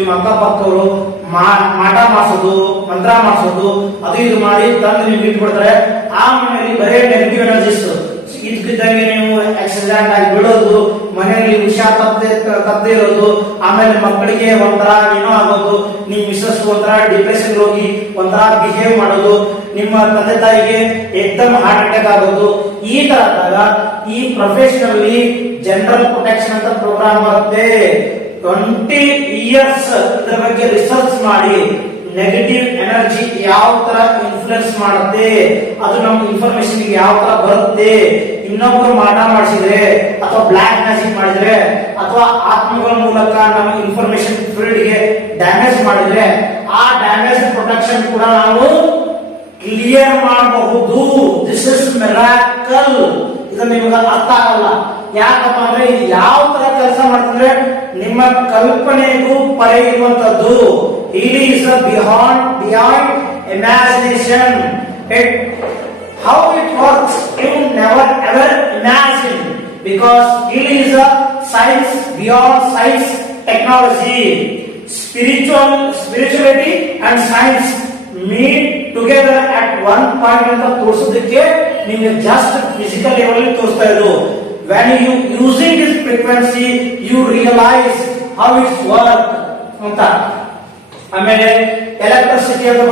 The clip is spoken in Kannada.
ನಿಮ್ಮ ಅಕ್ಕಪಕ್ಕವರು ಮಾಟ ಮಾಡಿಸೋದು, ಮಂತ್ರ ಮಾಡಿಸೋದು, ಅದು ಇದು ಮಾಡಿ ತಂದು ನೀವು ಇಟ್ಬಿಡ್ತಾರೆ ಆ ಮನೆಯಲ್ಲಿ ಬರೇ ನೆಗೆಟಿವ್ ಎನರ್ಜಿಸ್ ಇದ್ದಂಗೆ ನೀವು ಆಕ್ಸಿಡೆಂಟ್ ಆಗಿ ಬಿಡೋದು ಮನೆಯಲ್ಲಿ ವಿಷ ತಪ್ಪದೆ ತಪ್ಪದೆ ಇರೋದು, ಆಮೇಲೆ ಮಕ್ಕಳಿಗೆ ಒಂಥರ ಏನೋ ಆಗೋದು, ನಿಮ್ ಮಿಸಸ್ ಒಂಥರ ಡಿಪ್ರೆಷನ್ ಹೋಗಿ ಒಂಥರ ಬಿಹೇವ್ ಮಾಡೋದು, ನಿಮ್ಮ ತಂದೆ ತಾಯಿಗೆ ಎಕ್ದಮ್ ಹಾರ್ಟ್ ಅಟ್ಯಾಕ್ ಆಗೋದು, ಈ ತರ ಈ ಪ್ರೊಫೆಷನಲ್ಲಿ ಜನರಲ್ ಪ್ರೊಟೆಕ್ಷನ್ ಅಂತ ಪ್ರೋಗ್ರಾಮ್ ಬರುತ್ತೆ. ಟ್ವೆಂಟಿ ಇಯರ್ಸ್ ಇದರ ಬಗ್ಗೆ ರಿಸರ್ಚ್ ಮಾಡಿ ನೆಗೆಟಿವ್ ಎನರ್ಜಿ ಯಾವ ತರ ಇನ್ಫ್ಲುಯೆನ್ಸ್ ಮಾಡುತ್ತೆ, ಅದು ನಮ್ಮ ಇನ್ಫಾರ್ಮೇಶನ್ ಯಾವ ತರ ಬರುತ್ತೆ, ಇನ್ನೊಬ್ರು ಮಾಟ ಮಾಡಿಸಿದ್ರೆ ಅಥವಾ ಬ್ಲಾಕ್ ಮ್ಯಾಜಿಕ್ ಮಾಡಿದ್ರೆ ಅಥವಾ ಆತ್ಮಗಳ ಮೂಲಕ ನಮ್ಮ ಇನ್ಫಾರ್ಮೇಶನ್ ಫೀಲ್ಡ್ಗೆ ಡ್ಯಾಮೇಜ್ ಮಾಡಿದ್ರೆ, ಆ ಡ್ಯಾಮೇಜ್ ಪ್ರೊಟೆಕ್ಷನ್ ಕೂಡ ನಾವು ಕ್ಲಿಯರ್ ಮಾಡಬಹುದು. ದಿಸ್ ಇಸ್ ಮೆರಾಕಲ್ ಇದು ನಿಮ್ಗೆ ಅರ್ಥ ಆಗಲ್ಲ. ಯಾಕಪ್ಪ ಅಂದ್ರೆ ಇದು ಯಾವ ಕೆಲಸ ಮಾಡ್ತಂದ್ರೆ ನಿಮ್ಮ ಕಲ್ಪನೆಗೂ ಪರ ಇರುವಂತದ್ದು it is beyond beyond imagination it how it works you never ever imagine because it is a science beyond science technology spiritual spirituality and science meet together at one point ಅಂತ ತೋರಿಸೋದಕ್ಕೆ ನಿಮಗೆ ಜಸ್ಟ್ ಫಿಸಿಕಲ್ ಲೆವೆಲ್ ತೋರಿಸ್ತಾ ಇರೋದು. when you using this frequency you realise how it's work ಅಂತ ಆಮೇಲೆ ಎಲೆಕ್ಟ್ರಿಸಿಟಿ ಅಂತ